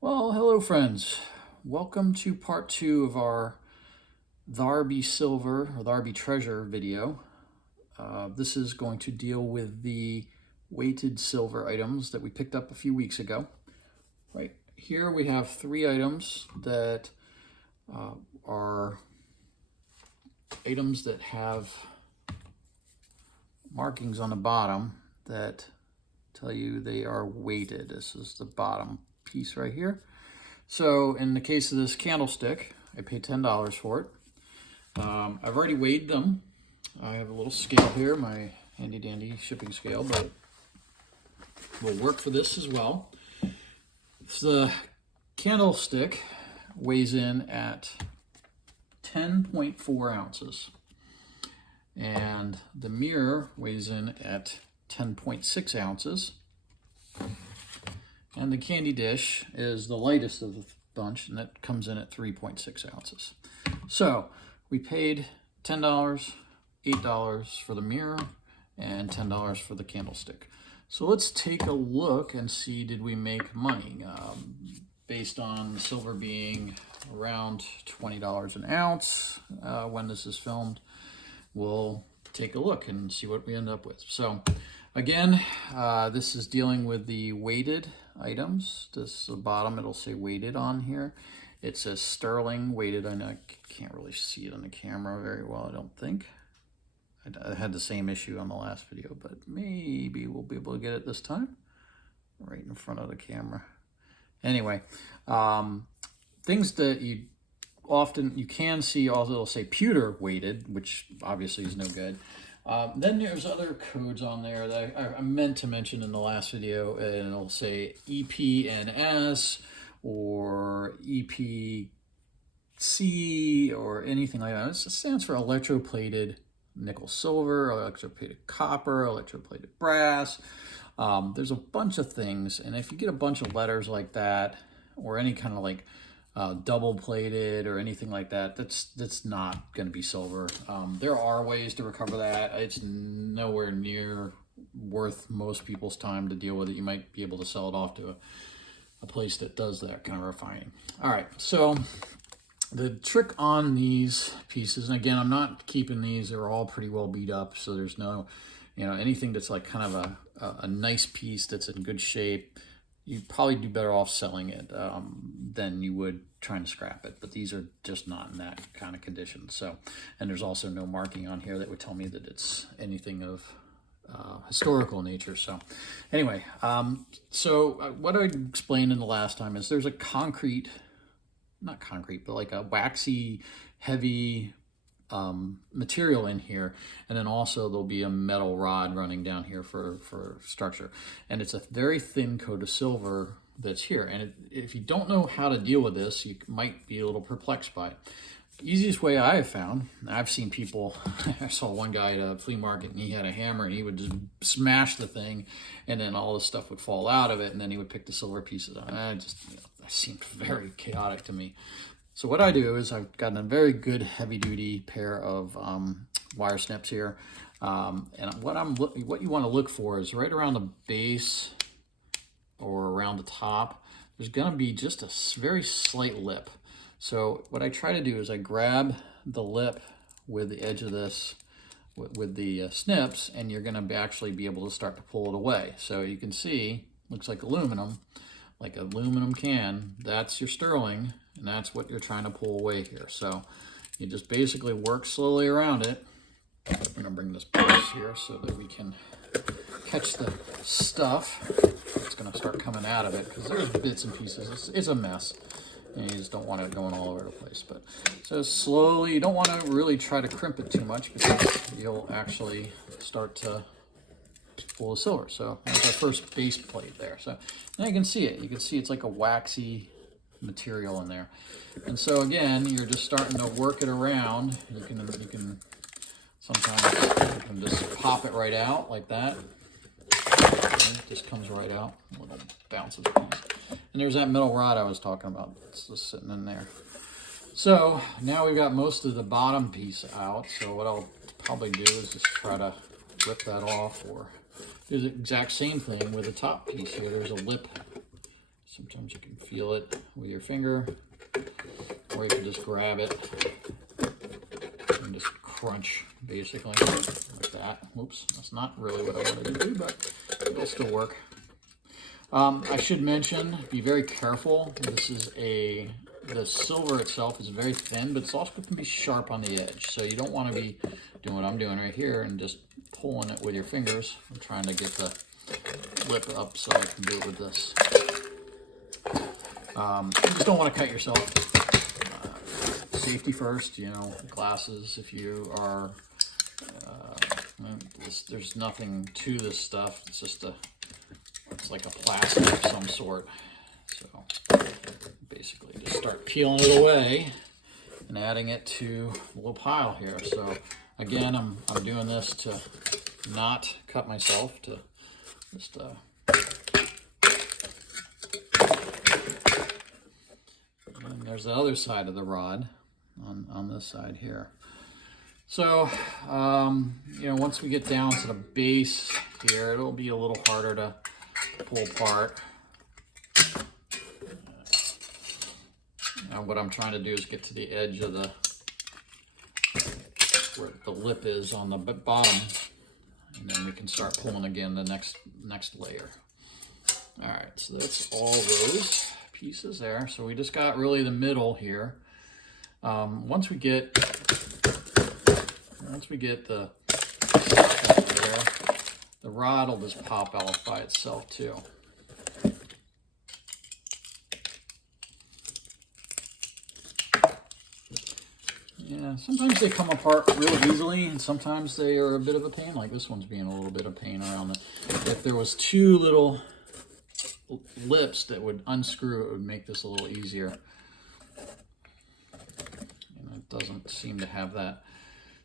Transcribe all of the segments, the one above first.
Well, hello friends. Welcome to part 2 of our Thar Be Silver or Thar Be Treasure video. This is going to deal with the weighted silver items that we picked up a few weeks ago. Right here we have 3 items that are items that have markings on the bottom that tell you they are weighted. This is the bottom piece right here. So in the case of this candlestick, I paid $10 for it. I've already weighed them. I have a little scale here, my handy dandy shipping scale, but will work for this as well. The candlestick weighs in at 10.4 ounces. And the mirror weighs in at 10.6 ounces. And the candy dish is the lightest of the bunch, and that comes in at 3.6 ounces. So we paid $10, $8 for the mirror, and $10 for the candlestick. So let's take a look and see, did we make money? Based on the silver being around $20 an ounce when this is filmed, we'll take a look and see what we end up with. So again, this is dealing with the weighted items. This the bottom, it'll say weighted on here. It says sterling weighted. I know I can't really see it on the camera very well, I don't think. I had the same issue on the last video, but maybe we'll be able to get it this time. Right in front of the camera. Anyway, things that you can see, also it'll say pewter weighted, which obviously is no good. Then there's other codes on there that I meant to mention in the last video, and it'll say EPNS or EPC or anything like that. It stands for electroplated nickel silver, electroplated copper, electroplated brass. There's a bunch of things, and if you get a bunch of letters like that, or any kind of like double plated or anything like that, that's not going to be silver. There are ways to recover that. It's nowhere near worth most people's time to deal with it. You might be able to sell it off to a place that does that kind of refining. All right, so the trick on these pieces, and again, I'm not keeping these, they're all pretty well beat up, so there's no, anything that's like kind of a nice piece that's in good shape, you'd probably do better off selling it than you would trying to scrap it. But these are just not in that kind of condition. So, and there's also no marking on here that would tell me that it's anything of historical nature. So anyway, what I explained in the last time is there's a not concrete, but like a waxy, heavy material in here, and then also there'll be a metal rod running down here for structure, and it's a very thin coat of silver that's here. And if you don't know how to deal with this, you might be a little perplexed by it. The easiest way I have found, I've seen people, I saw one guy at a flea market and he had a hammer and he would just smash the thing, and then all the stuff would fall out of it, and then he would pick the silver pieces out. And that seemed very chaotic to me. So what I do is I've gotten a very good heavy-duty pair of wire snips here, and what you want to look for is right around the base or around the top. There's going to be just a very slight lip. So what I try to do is I grab the lip with the edge of this with the snips, and you're going to actually be able to start to pull it away. So you can see, looks like aluminum can. That's your sterling, and that's what you're trying to pull away here. So you just basically work slowly around it. I'm going to bring this purse here so that we can catch the stuff. It's going to start coming out of it because there's bits and pieces. It's a mess, and you just don't want it going all over the place. But so slowly, you don't want to really try to crimp it too much because you'll actually start to pull the silver. So there's our first base plate there. So now you can see it. You can see it's like a waxy material in there. And so again, you're just starting to work it around. You can sometimes you can just pop it right out like that. Okay, it just comes right out. A little bounces. And there's that metal rod I was talking about. It's just sitting in there. So now we've got most of the bottom piece out. So what I'll probably do is just try to rip that off, or do the exact same thing with the top piece here. There's a lip Sometimes you can feel it with your finger, or you can just grab it and just crunch, basically, like that. Whoops, that's not really what I wanted to do, but it'll still work. I should mention, be very careful. The silver itself is very thin, but it's also going to be sharp on the edge. So you don't want to be doing what I'm doing right here and just pulling it with your fingers. I'm trying to get the lip up so I can do it with this. You just don't want to cut yourself. Safety first, you know, glasses if you are, there's nothing to this stuff. It's just it's like a plastic of some sort. So basically just start peeling it away and adding it to a little pile here. So again, I'm doing this to not cut myself, to just and there's the other side of the rod on this side here. So you know, once we get down to the base here, it'll be a little harder to pull apart. And what I'm trying to do is get to the edge of where the lip is on the bottom, and then we can start pulling again the next layer. All right, so that's all those pieces there. So we just got really the middle here. Once we get the stuff there, the rod will just pop out by itself too. Yeah, sometimes they come apart real easily, and sometimes they are a bit of a pain, like this one's being a little bit of pain around it. If there was two little lips that would unscrew, it would make this a little easier. And it doesn't seem to have that.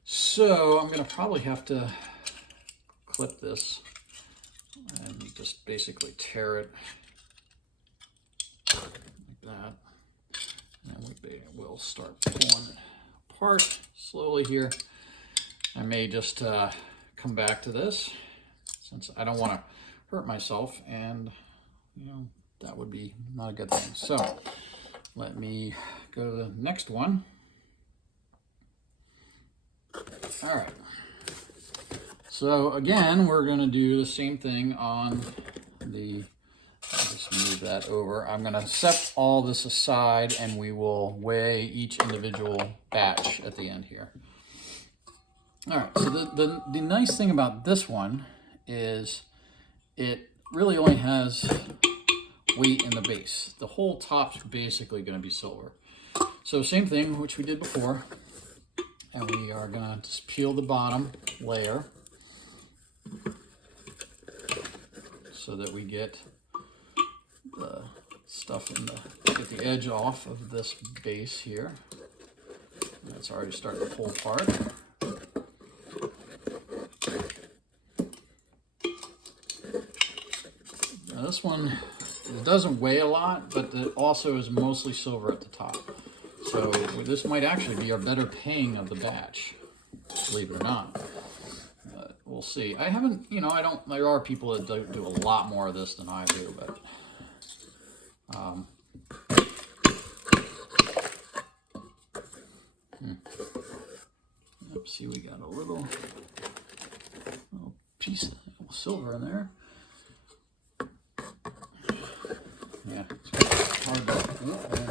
So I'm going to probably have to clip this and just basically tear it like that. And we'll start pulling it apart slowly here. I may just come back to this since I don't want to hurt myself, and you know, that would be not a good thing. So let me go to the next one. All right. So again, we're going to do the same thing on the, I'll just move that over. I'm going to set all this aside, and we will weigh each individual batch at the end here. All right, so the nice thing about this one is it really only has weight in the base. The whole top's basically going to be silver. So same thing, which we did before. And we are going to just peel the bottom layer so that we get the stuff get the edge off of this base here. It's already starting to pull apart. Now this one, it doesn't weigh a lot, but it also is mostly silver at the top. So this might actually be a better paying of the batch, believe it or not. But we'll see. I haven't, you know, there are people that do a lot more of this than I do, but see, we got a little piece of silver in there. Yeah, it's hard to,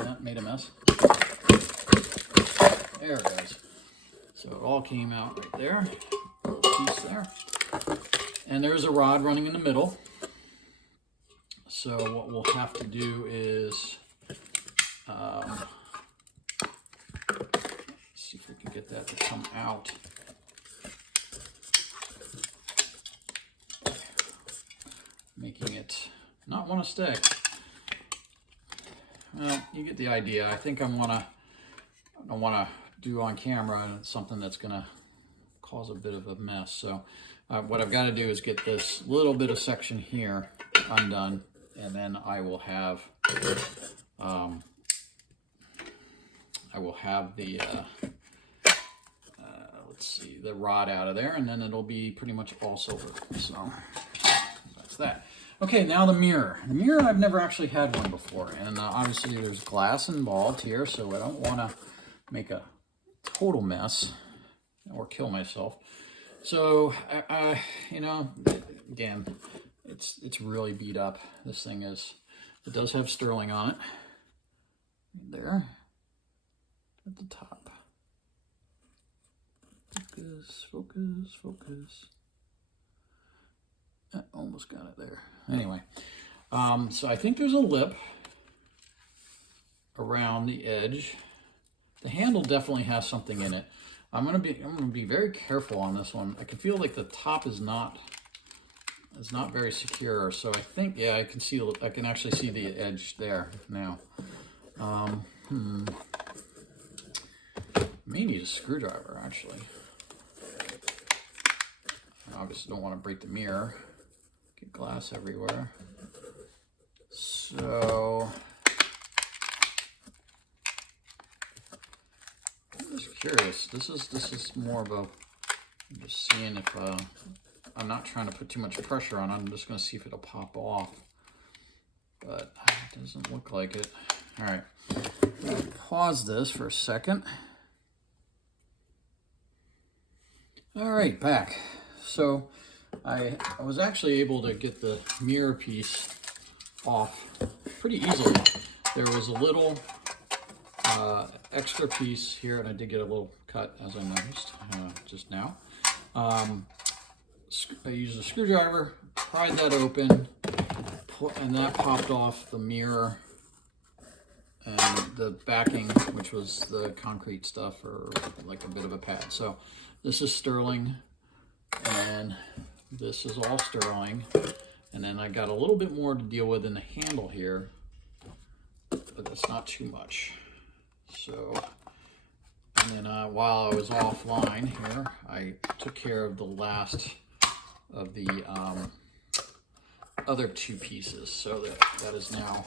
that made a mess. There it goes. So it all came out right there, piece there. And there's a rod running in the middle. So what we'll have to do is, see if we can get that to come out. Making it not want to stay. Well, you get the idea. I think I don't want to do on camera and it's something that's going to cause a bit of a mess. So what I've got to do is get this little bit of section here undone, and then I will have the let's see, the rod out of there, and then it'll be pretty much all silver. So that's that. Okay, now the mirror. The mirror, I've never actually had one before. And obviously there's glass involved here, so I don't want to make a total mess or kill myself. So, you know, again, it's really beat up. This thing is, it does have sterling on it. There, at the top. Focus, focus, focus. I almost got it there. Anyway, so I think there's a lip around the edge. The handle definitely has something in it. I'm gonna be very careful on this one. I can feel like the top is not very secure. So I think, yeah, I can actually see the edge there now. May need a screwdriver actually. I obviously don't want to break the mirror. Get glass everywhere. So I'm just curious. This is more of a, I'm just seeing if I'm not trying to put too much pressure on it. I'm just going to see if it'll pop off. But it doesn't look like it. All right. Pause this for a second. All right, back. So I was actually able to get the mirror piece off pretty easily. There was a little extra piece here, and I did get a little cut, as I noticed just now. I used a screwdriver, pried that open, and that popped off the mirror and the backing, which was the concrete stuff, or like a bit of a pad. So this is sterling, and this is all sterling. And then I got a little bit more to deal with in the handle here, but that's not too much. So, and then while I was offline here, I took care of the last of the other two pieces, so that is now,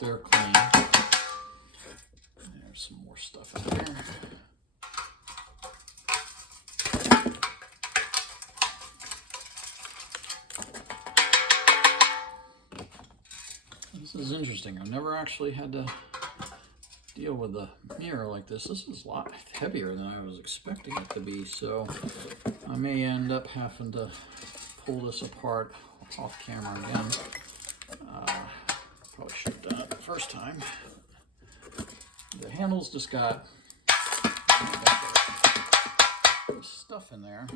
they're clean. There's some more stuff in there. This is interesting. I've never actually had to deal with a mirror like this. This is a lot heavier than I was expecting it to be, so I may end up having to pull this apart off camera again. Probably should have done it the first time. The handle's just got stuff in there.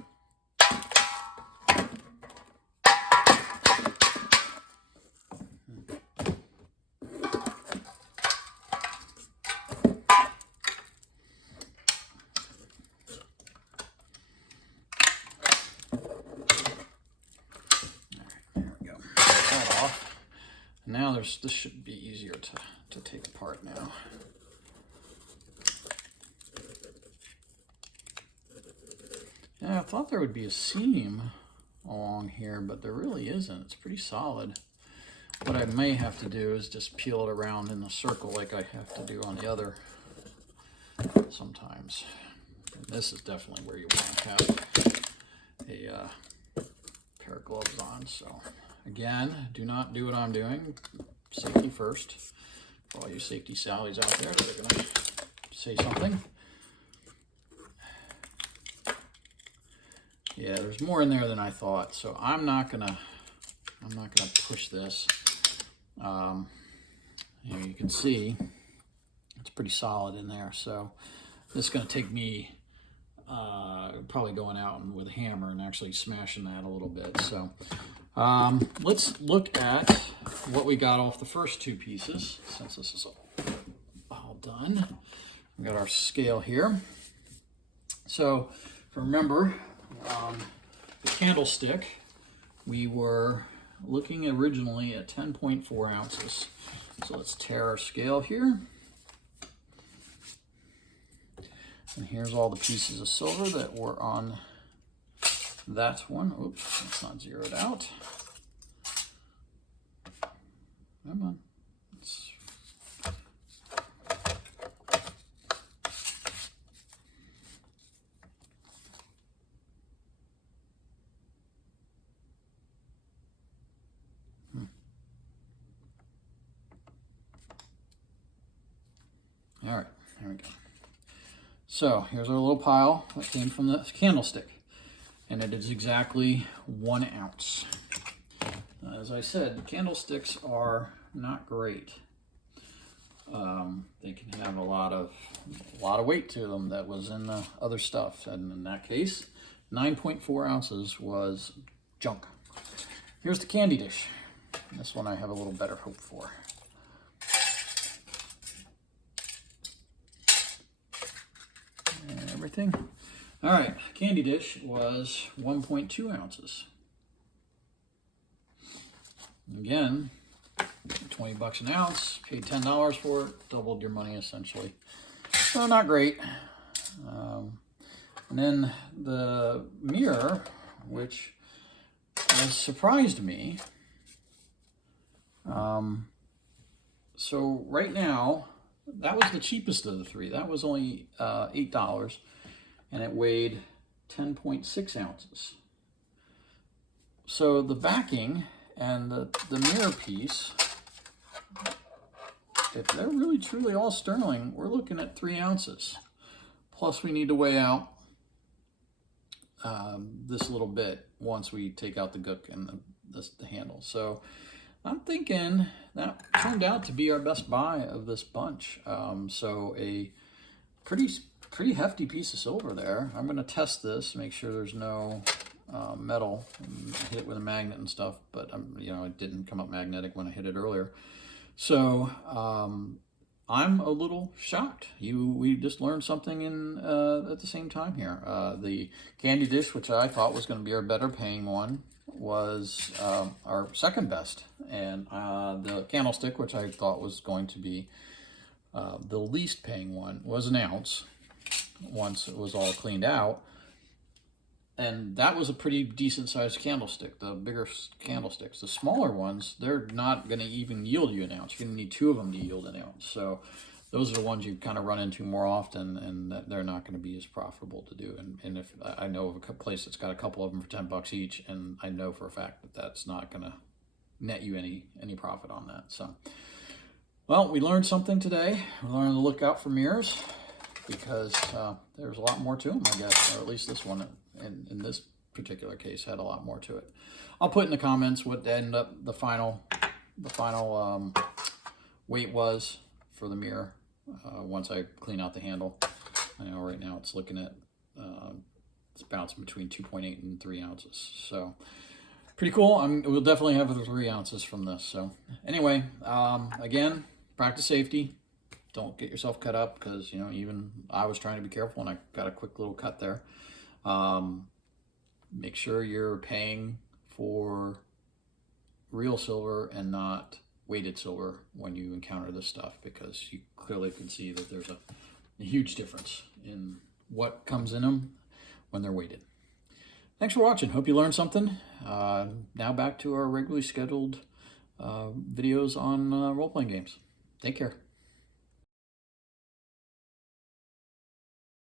Now this should be easier to take apart now. Yeah, I thought there would be a seam along here, but there really isn't. It's pretty solid. What I may have to do is just peel it around in a circle like I have to do on the other sometimes. And this is definitely where you want to have a pair of gloves on. So again, do not do what I'm doing. Safety first. For all you safety Sallies out there that are going to say something. Yeah, there's more in there than I thought, so I'm not gonna push this. You can see it's pretty solid in there, so this is gonna take me probably going out with a hammer and actually smashing that a little bit. So let's look at what we got off the first two pieces, since this is all done. We got our scale here. So remember, the candlestick, we were looking originally at 10.4 ounces. So let's tear our scale here. And here's all the pieces of silver that were on that one. Oops, it's not zeroed out. Come on. All right, there we go. So here's our little pile that came from the candlestick, and it is exactly 1 ounce. As I said, candlesticks are not great. They can have a lot of weight to them that was in the other stuff, and in that case, 9.4 ounces was junk. Here's the candy dish. This one I have a little better hope for. And everything. All right, candy dish was 1.2 ounces. Again, 20 bucks an ounce, paid $10 for it, doubled your money essentially. So not great. And then the mirror, which has surprised me. So right now, that was the cheapest of the three. That was only $8, and it weighed 10.6 ounces. So the backing and the mirror piece, if they're really truly all sterling, we're looking at 3 ounces. Plus we need to weigh out this little bit once we take out the gook and the handle. So I'm thinking that turned out to be our best buy of this bunch. So a pretty hefty piece of silver there. I'm going to test this, make sure there's no metal, and hit it with a magnet and stuff, but you know, it didn't come up magnetic when I hit it earlier. So I'm a little shocked. We just learned something at the same time here. The candy dish, which I thought was going to be our better paying one, was our second best, and the candlestick, which I thought was going to be the least paying one, was an ounce once it was all cleaned out. And that was a pretty decent sized candlestick, the bigger candlesticks. The smaller ones, they're not going to even yield you an ounce. You're going to need 2 of them to yield an ounce. So those are the ones you kind of run into more often, and they're not going to be as profitable to do. And if I know of a place that's got a couple of them for 10 bucks each, and I know for a fact that that's not going to net you any profit on that. So, well, we learned something today. We learned to look out for mirrors, because there's a lot more to them, I guess, or at least this one in this particular case had a lot more to it. I'll put in the comments what ended up the final weight was for the mirror once I clean out the handle. I know right now it's looking at it's bouncing between 2.8 and 3 ounces. So pretty cool. We'll definitely have the 3 ounces from this. So anyway, again, practice safety. Don't get yourself cut up, because, you know, even I was trying to be careful and I got a quick little cut there. Make sure you're paying for real silver and not weighted silver when you encounter this stuff, because you clearly can see that there's a huge difference in what comes in them when they're weighted. Thanks for watching. Hope you learned something. Now back to our regularly scheduled videos on role-playing games. Take care.